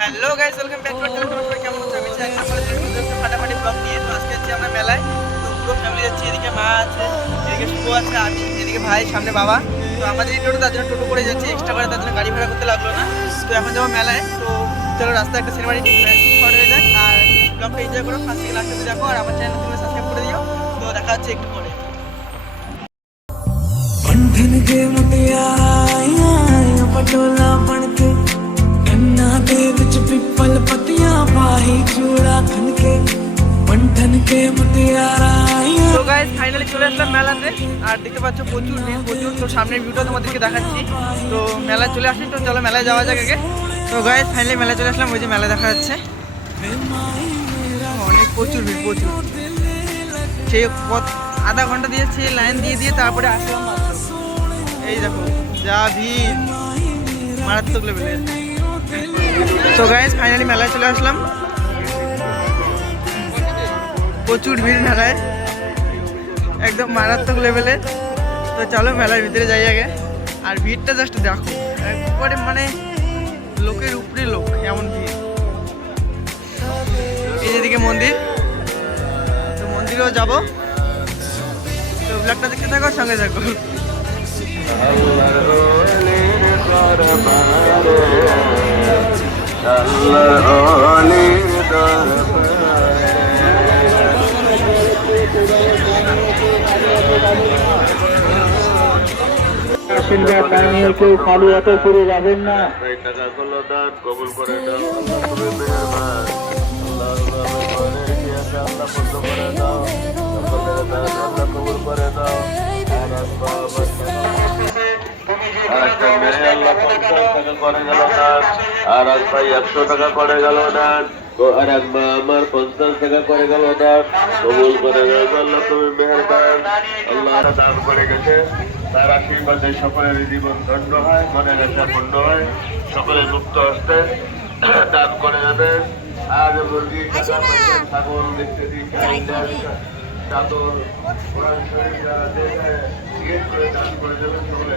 Hello guys, welcome back to our কেমন আছো? আমি চাই আপনাদের ফাটাফাটি ব্লগ নিয়ে। তো আজকে হচ্ছে আমরা মেলায় তো পুরো ফ্যামিলি যাচ্ছি। এদিকে মা আছে, এদিকে শুভ আছে, আমি, এদিকে ভাই, সামনে বাবা। তো আমাদের এই টোটো তার জন্য টোটো করে যাচ্ছে। এক্সট্রা করে তার জন্য গাড়ি ভাড়া করতে লাগল না। তো এখন যাব মেলায়। তো চলো রাস্তায় একটা সিনেমা ঠিক শর্ট হয়ে যাক। আর ব্লগটা এনজয় করো। ফার্স্ট থেকে লাস্ট দেখো। আর আমার চ্যানেল তুমি সাবস্ক্রাইব করে দিও। তো দেখা হচ্ছে একটু পরে। बंधन के मुटिया पटोला पीपल पतिया पाही, चूड़ा थन के पंठन के मुटियारा তো গাইস ফাইনালি চলে আসলাম মেলাতে। আর দেখতে পাচ্ছ প্রচুর ভিড়, প্রচুর। তো সামনের ভিউটা তোমাদেরকে দেখাচ্ছি। তো মেলায় চলে আসি, তো চলো মেলায় যাওয়া যাক আগে। তো গাইস ফাইনালি মেলায় চলে আসলাম, ওই যে মেলা দেখা যাচ্ছে। অনেক প্রচুর ভিড়, প্রচুর। সেই পথ আধা ঘণ্টা দিয়েছি লাইন দিয়ে দিয়ে তারপরে আসলাম এই দেখো, যা ভিড়। মারাত্মক লেভেলের তো গাইস ফাইনালি মেলায় চলে আসলাম। প্রচুর ভিড় মেলায়। একদম মারাত্মক লেভেলের তো চলো মেলার ভিতরে যাই আগে। আর ভিড়টা জাস্ট দেখো। একবারে মানে লোকের উপরে লোক, এমন ভিড়। এই যেদিকে মন্দির, তো মন্দিরেও যাব। তো ব্লগটা দেখতে থাকো সঙ্গে থাকো। আসেনরা টাইমে কেউ খালি হাতে ফিরে যাবেন না এই টাকা করল দান কবুল করে দাও আল্লাহ কবুল করে দাও করে গেল দান আর এক ভাই একশো টাকা করে গেল দান আর এক মা আমার পঞ্চাশ টাকা করে গেল দান কবুল করে আল্লাহ তুমি মেহেরবান। আল্লাহ দান করে গেছে। তার আশীর্বাদে সকলের জীবন ধন্য হয় মনে নেশা পূর্ণ হয়। সকলে মুক্ত হস্তে দান করে যাবে আর মুরগি ছাগল দেখতে চাদর কোরআন শরীফ যারা দেখে করে দান করে দেবেন সকলে।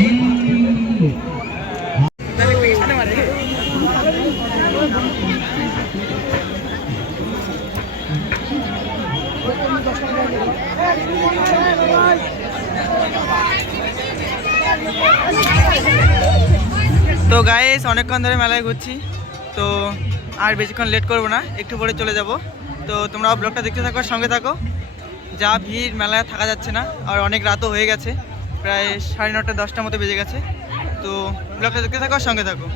তো গাইস অনেকক্ষণ ধরে মেলায় ঘুরছি। তো আর বেশিক্ষণ লেট করব না, একটু পরে চলে যাব। তো তোমরা ব্লগটা দেখতে থাকো, সঙ্গে থাকো। যা ভিড় মেলায় থাকা যাচ্ছে না, আর অনেক রাতও হয়ে গেছে। প্রায় সাড়ে নটা, দশটার মতো বেজে গেছে। তো ব্লগটা দেখতে থাকো, সঙ্গে থাকো।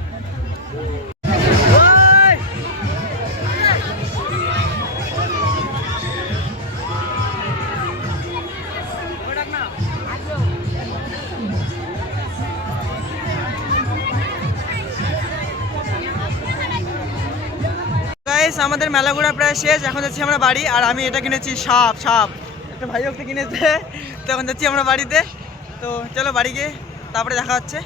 গাইস আমাদের মেলা ঘোরা প্রায় শেষ। এখন যাচ্ছি আমরা বাড়ি, আর আমি এটা কিনেছি, সাপ সাপ। একটা ভাই ওকে কিনেছে, তো এখন যাচ্ছি আমরা বাড়িতে। তো চলো বাড়ি গিয়ে তারপরে দেখা হচ্ছে।